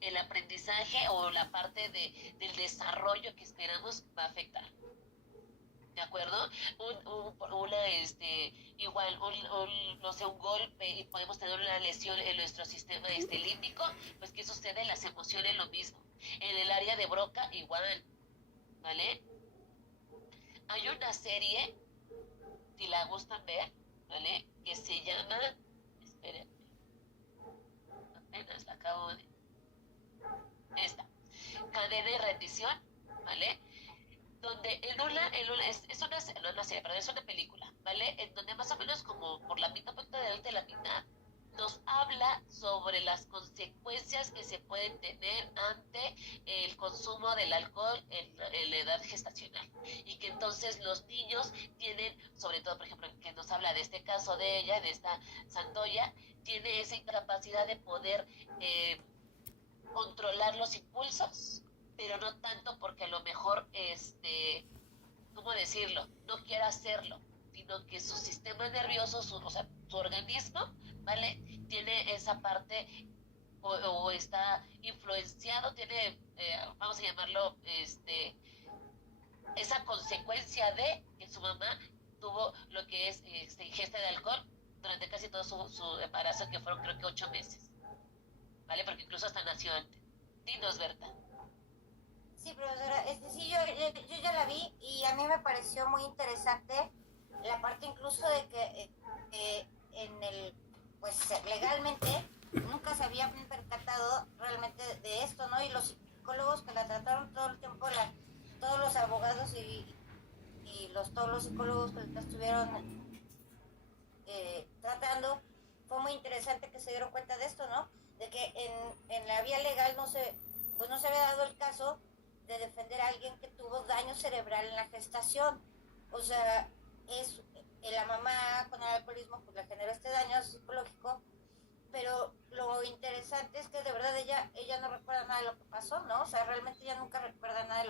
el aprendizaje o la parte del desarrollo que esperamos va a afectar. ¿De acuerdo? Igual, no sé, un golpe y podemos tener una lesión en nuestro sistema límbico, pues ¿qué sucede? En las emociones lo mismo. En el área de Broca igual, ¿vale? Hay una serie, si la gustan ver, ¿vale? Que se llama, esperen, apenas la acabo de, esta, Cadena y Rendición, ¿vale? Donde no una serie, pero es una película, ¿vale? En donde más o menos como por la mitad, poquito de la mitad, nos habla sobre las consecuencias que se pueden tener ante el consumo del alcohol en la edad gestacional. Y que entonces los niños tienen, sobre todo, por ejemplo, que nos habla de este caso de ella, de esta Santoya, tiene esa incapacidad de poder controlar los impulsos, pero no tanto porque a lo mejor, ¿cómo decirlo? No quiera hacerlo, sino que su sistema nervioso, o sea, su organismo, ¿vale? Tiene esa parte o está influenciado, tiene, vamos a llamarlo, esa consecuencia de que su mamá tuvo lo que es ingesta de alcohol durante casi todo su embarazo, que fueron creo que 8 meses, ¿vale? Porque incluso hasta nació antes. Dinos, Berta. Sí, profesora, sí, yo ya la vi y a mí me pareció muy interesante la parte incluso de que en el, pues legalmente nunca se habían percatado realmente de esto, ¿no? Y los psicólogos que la trataron todo el tiempo, todos los abogados y todos los psicólogos que la estuvieron tratando, fue muy interesante que se dieron cuenta de esto, ¿no? De que en la vía legal pues no se había dado el caso de defender a alguien que tuvo daño cerebral en la gestación. O sea, la mamá con el alcoholismo pues le generó este daño psicológico, pero lo interesante es que de verdad ella no recuerda nada de lo que pasó, ¿no? O sea, realmente ella nunca recuerda nada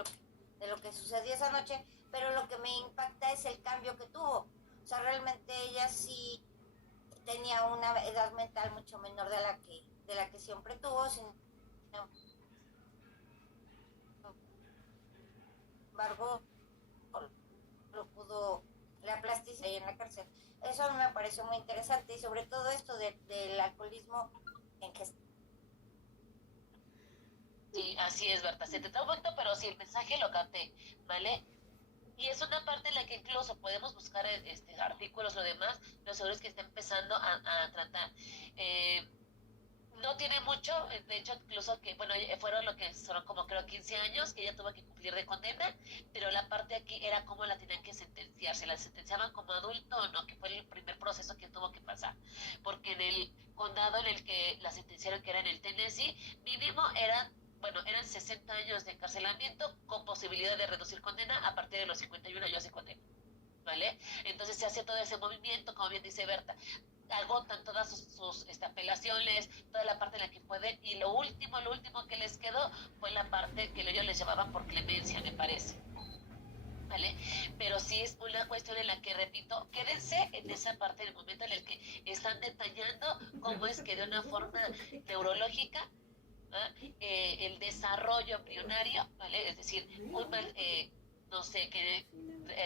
de lo que sucedió esa noche, pero lo que me impacta es el cambio que tuvo. O sea, realmente ella sí tenía una edad mental mucho menor de la que siempre tuvo, sin embargo, lo pudo, la plasticidad ahí en la cárcel. Eso a mí me pareció muy interesante y sobre todo esto del alcoholismo en que... Sí, así es, Berta. Se te está un poquito, pero sí, el mensaje lo capté, ¿vale? Y es una parte en la que incluso podemos buscar artículos, lo demás, los seguros que está empezando a tratar. Eh, no tiene mucho, de hecho, incluso que, bueno, fueron lo que son como creo 15 años que ella tuvo que cumplir de condena, pero la parte aquí era cómo la tenían que sentenciar, se la sentenciaban como adulto o no, que fue el primer proceso que tuvo que pasar, porque en el condado en el que la sentenciaron, que era en el Tennessee, mínimo eran 60 años de encarcelamiento con posibilidad de reducir condena a partir de los 51 años de condena. ¿Vale? Entonces se hace todo ese movimiento, como bien dice Berta, agotan todas sus apelaciones, toda la parte en la que pueden, y lo último que les quedó fue la parte que ellos les llamaban por clemencia, me parece. ¿Vale? Pero sí es una cuestión en la que, repito, quédense en esa parte del momento en el que están detallando cómo es que de una forma neurológica, el desarrollo embrionario, ¿vale? Es decir, muy mal, no sé, que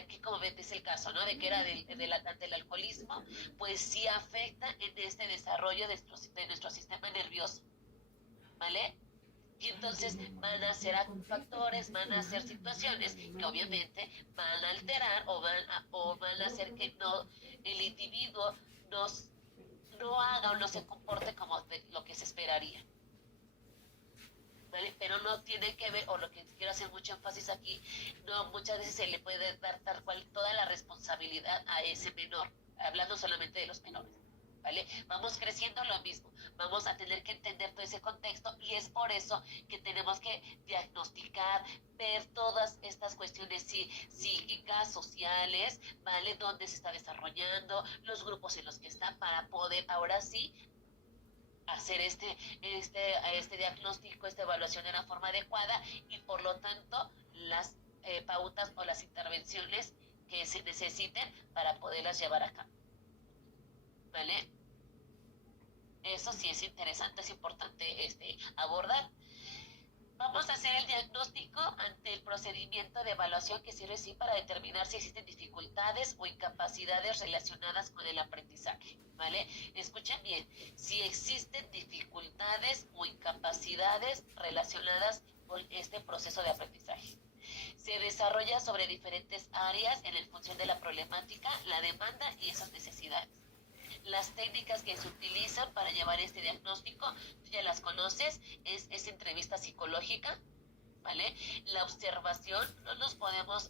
aquí como ves es el caso, ¿no? De que era del alcoholismo, pues sí afecta en este desarrollo de nuestro sistema nervioso, ¿vale? Y entonces van a ser factores, van a ser situaciones que obviamente van a alterar o van a hacer que no, el individuo nos, no haga o no se comporte como lo que se esperaría. ¿Vale? Pero no tiene que ver, o lo que quiero hacer mucho énfasis aquí, no muchas veces se le puede dar tal cual toda la responsabilidad a ese menor, hablando solamente de los menores. ¿Vale? Vamos creciendo lo mismo, vamos a tener que entender todo ese contexto y es por eso que tenemos que diagnosticar, ver todas estas cuestiones psíquicas, sociales, ¿vale? Dónde se está desarrollando, los grupos en los que está, para poder ahora sí hacer este diagnóstico, esta evaluación de una forma adecuada y por lo tanto las pautas o las intervenciones que se necesiten para poderlas llevar a cabo. ¿Vale? Eso sí es interesante, es importante abordar. vamos a hacer el diagnóstico ante el procedimiento de evaluación que sirve sí para determinar si existen dificultades o incapacidades relacionadas con el aprendizaje, ¿vale? Escuchen bien, si existen dificultades o incapacidades relacionadas con este proceso de aprendizaje. Se desarrolla sobre diferentes áreas en función de la problemática, la demanda y esas necesidades. Las técnicas que se utilizan para llevar este diagnóstico, tú ya las conoces, es entrevista psicológica, ¿vale? La observación, no nos podemos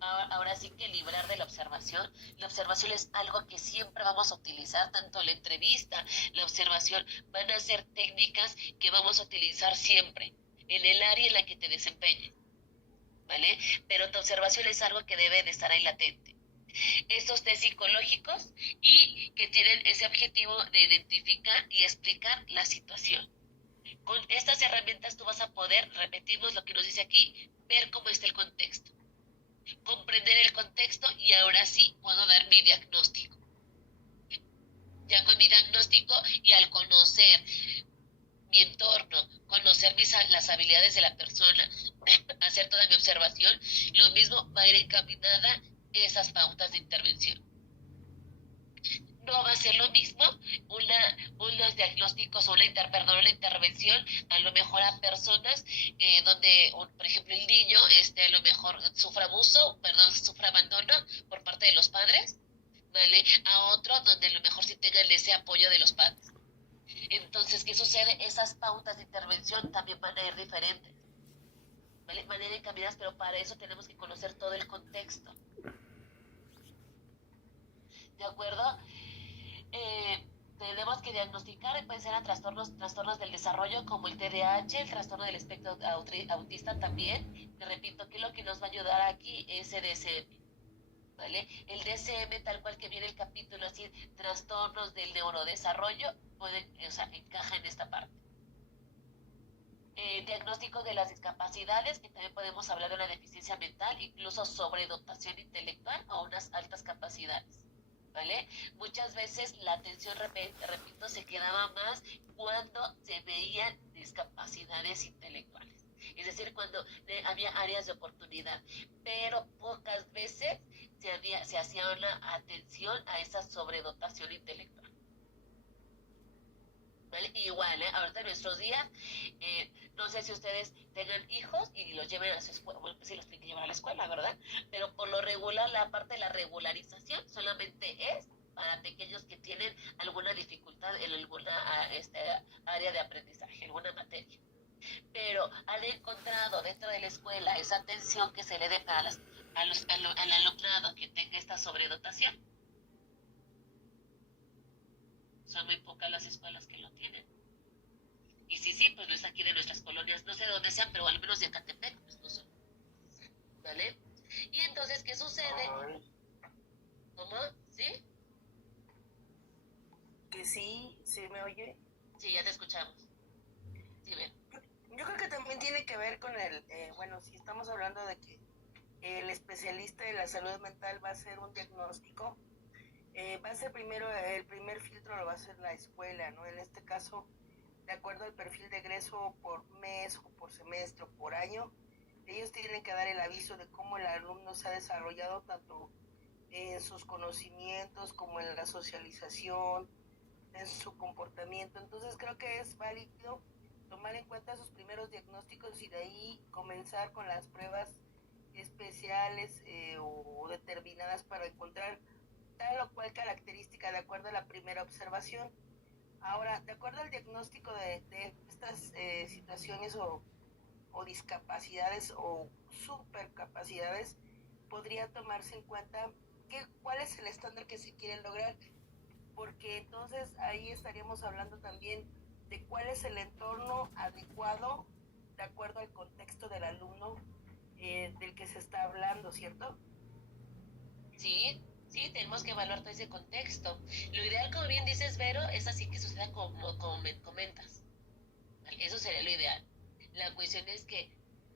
ahora sí que librar de la observación. La observación es algo que siempre vamos a utilizar, tanto la entrevista, la observación, van a ser técnicas que vamos a utilizar siempre, en el área en la que te desempeñes, ¿vale? Pero tu observación es algo que debe de estar ahí latente. Estos test psicológicos y que tienen ese objetivo de identificar y explicar la situación. Con estas herramientas tú vas a poder, repetimos lo que nos dice aquí, ver cómo está el contexto, comprender el contexto y ahora sí puedo dar mi diagnóstico. Ya con mi diagnóstico y al conocer mi entorno, conocer las habilidades de la persona, hacer toda mi observación, lo mismo va a ir encaminada esas pautas de intervención. No va a ser lo mismo unos diagnósticos o una intervención a lo mejor a personas donde, por ejemplo, el niño a lo mejor sufra abandono por parte de los padres, ¿vale? A otro donde a lo mejor sí tengan ese apoyo de los padres. Entonces, ¿qué sucede? Esas pautas de intervención también van a ir diferentes, ¿vale? Van a ir encaminadas, pero para eso tenemos que conocer todo el contexto. ¿De acuerdo? Tenemos que diagnosticar, pueden ser a trastornos del desarrollo como el TDAH, el trastorno del espectro autista también. Te repito que lo que nos va a ayudar aquí es el DSM, ¿vale? El DSM, tal cual que viene el capítulo, así, trastornos del neurodesarrollo, encaja en esta parte. Diagnóstico de las discapacidades, que también podemos hablar de una deficiencia mental, incluso sobredotación intelectual o unas altas capacidades, ¿vale? Muchas veces la atención, repito, se quedaba más cuando se veían discapacidades intelectuales, es decir, cuando había áreas de oportunidad, pero pocas veces se hacía una atención a esa sobredotación intelectual, ¿vale? Igual, ahorita en nuestros días, no sé si ustedes tengan hijos y los lleven a su escuela, bueno, pues sí los tienen que llevar a la escuela, ¿verdad? Pero por lo regular, la parte de la regularización solamente es para pequeños que tienen alguna dificultad en alguna área de aprendizaje, alguna materia. Pero han encontrado dentro de la escuela esa atención que se le dé para al alumnado que tenga esta sobredotación. Son muy pocas las escuelas que lo tienen. Y sí, pues no es aquí de nuestras colonias, no sé de dónde sean, pero al menos de Ecatepec, pues no son. ¿Vale? Y entonces, ¿qué sucede? ¿Cómo? ¿Sí? Que sí, ¿se me oye? Sí, ya te escuchamos. Sí, ven. Yo creo que también tiene que ver con si estamos hablando de que el especialista de la salud mental va a hacer un diagnóstico, va a ser primero, el primer filtro lo va a hacer la escuela, ¿no? En este caso, de acuerdo al perfil de egreso por mes o por semestre o por año, ellos tienen que dar el aviso de cómo el alumno se ha desarrollado tanto en sus conocimientos como en la socialización, en su comportamiento. Entonces creo que es válido tomar en cuenta sus primeros diagnósticos y de ahí comenzar con las pruebas especiales o determinadas para encontrar tal o cual característica de acuerdo a la primera observación. Ahora, de acuerdo al diagnóstico de estas situaciones o discapacidades o supercapacidades, podría tomarse en cuenta cuál es el estándar que se quiere lograr, porque entonces ahí estaríamos hablando también de cuál es el entorno adecuado de acuerdo al contexto del alumno del que se está hablando, ¿cierto? Sí, tenemos que evaluar todo ese contexto. Lo ideal, como bien dices, Vero, es así que suceda como me comentas. Eso sería lo ideal. La cuestión es que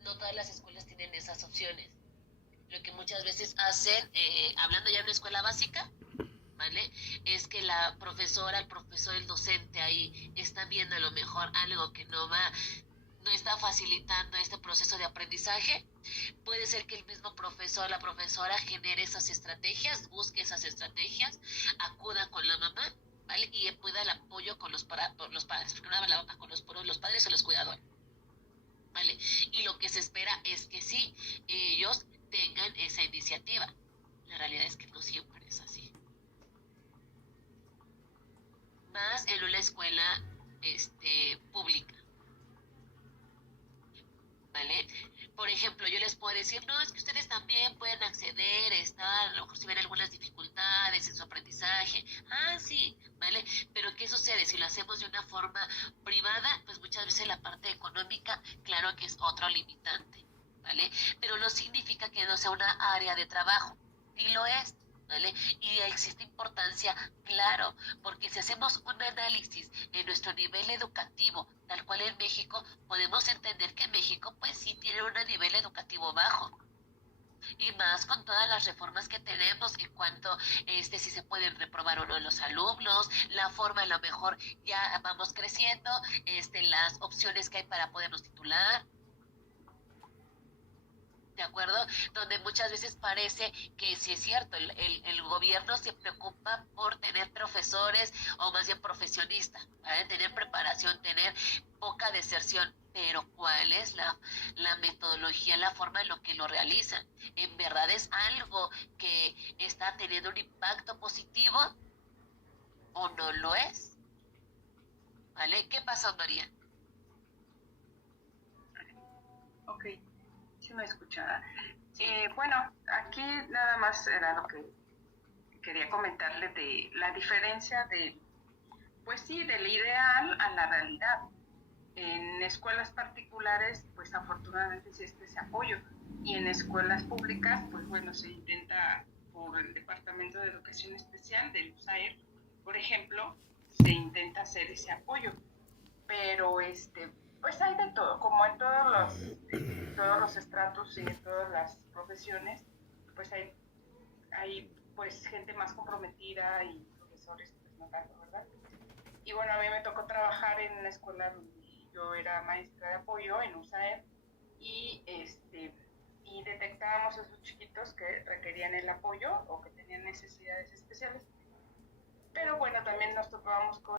no todas las escuelas tienen esas opciones. Lo que muchas veces hacen, hablando ya de una escuela básica, ¿vale? Es que la profesora, el profesor, el docente ahí están viendo a lo mejor algo que no está facilitando este proceso de aprendizaje. Puede ser que el mismo profesor, la profesora genere esas estrategias, busque esas estrategias, acuda con la mamá, ¿vale? Y pueda el apoyo con los padres, porque no habla con los padres o los cuidadores, ¿vale? Y lo que se espera es que sí, ellos tengan esa iniciativa. La realidad es que no siempre es así. Más en una escuela pública, ¿vale? Por ejemplo, yo les puedo decir, no, es que ustedes también pueden acceder, a lo mejor si ven algunas dificultades en su aprendizaje, sí, ¿vale? Pero ¿qué sucede? Si lo hacemos de una forma privada, pues muchas veces la parte económica, claro que es otro limitante, ¿vale? Pero no significa que no sea una área de trabajo, y lo es, ¿vale? Y existe importancia, claro, porque si hacemos un análisis en nuestro nivel educativo, tal cual en México, podemos entender que México pues sí tiene un nivel educativo bajo. Y más con todas las reformas que tenemos en cuanto si se pueden reprobar o no los alumnos, la forma a lo mejor ya vamos creciendo, las opciones que hay para podernos titular, ¿de acuerdo? Donde muchas veces parece que sí es cierto, el gobierno se preocupa por tener profesores o más bien profesionistas, ¿vale? Tener preparación, tener poca deserción, pero ¿cuál es la metodología, la forma en lo que lo realizan? ¿En verdad es algo que está teniendo un impacto positivo o no lo es? ¿Vale? ¿Qué pasa, María? Ok, sí me escuchaba. Bueno, aquí nada más era lo que quería comentarle de la diferencia pues sí, del ideal a la realidad. En escuelas particulares, pues afortunadamente sí está ese apoyo, y en escuelas públicas, pues bueno, se intenta por el Departamento de Educación Especial del USAER, por ejemplo, se intenta hacer ese apoyo, pero pues hay de todo, como en todos los estratos y en todas las profesiones, pues hay pues gente más comprometida y profesores pues no tanto, ¿verdad? Y bueno, a mí me tocó trabajar en una escuela donde yo era maestra de apoyo en USAER, y y detectábamos a esos chiquitos que requerían el apoyo o que tenían necesidades especiales. Pero bueno, también nos topábamos con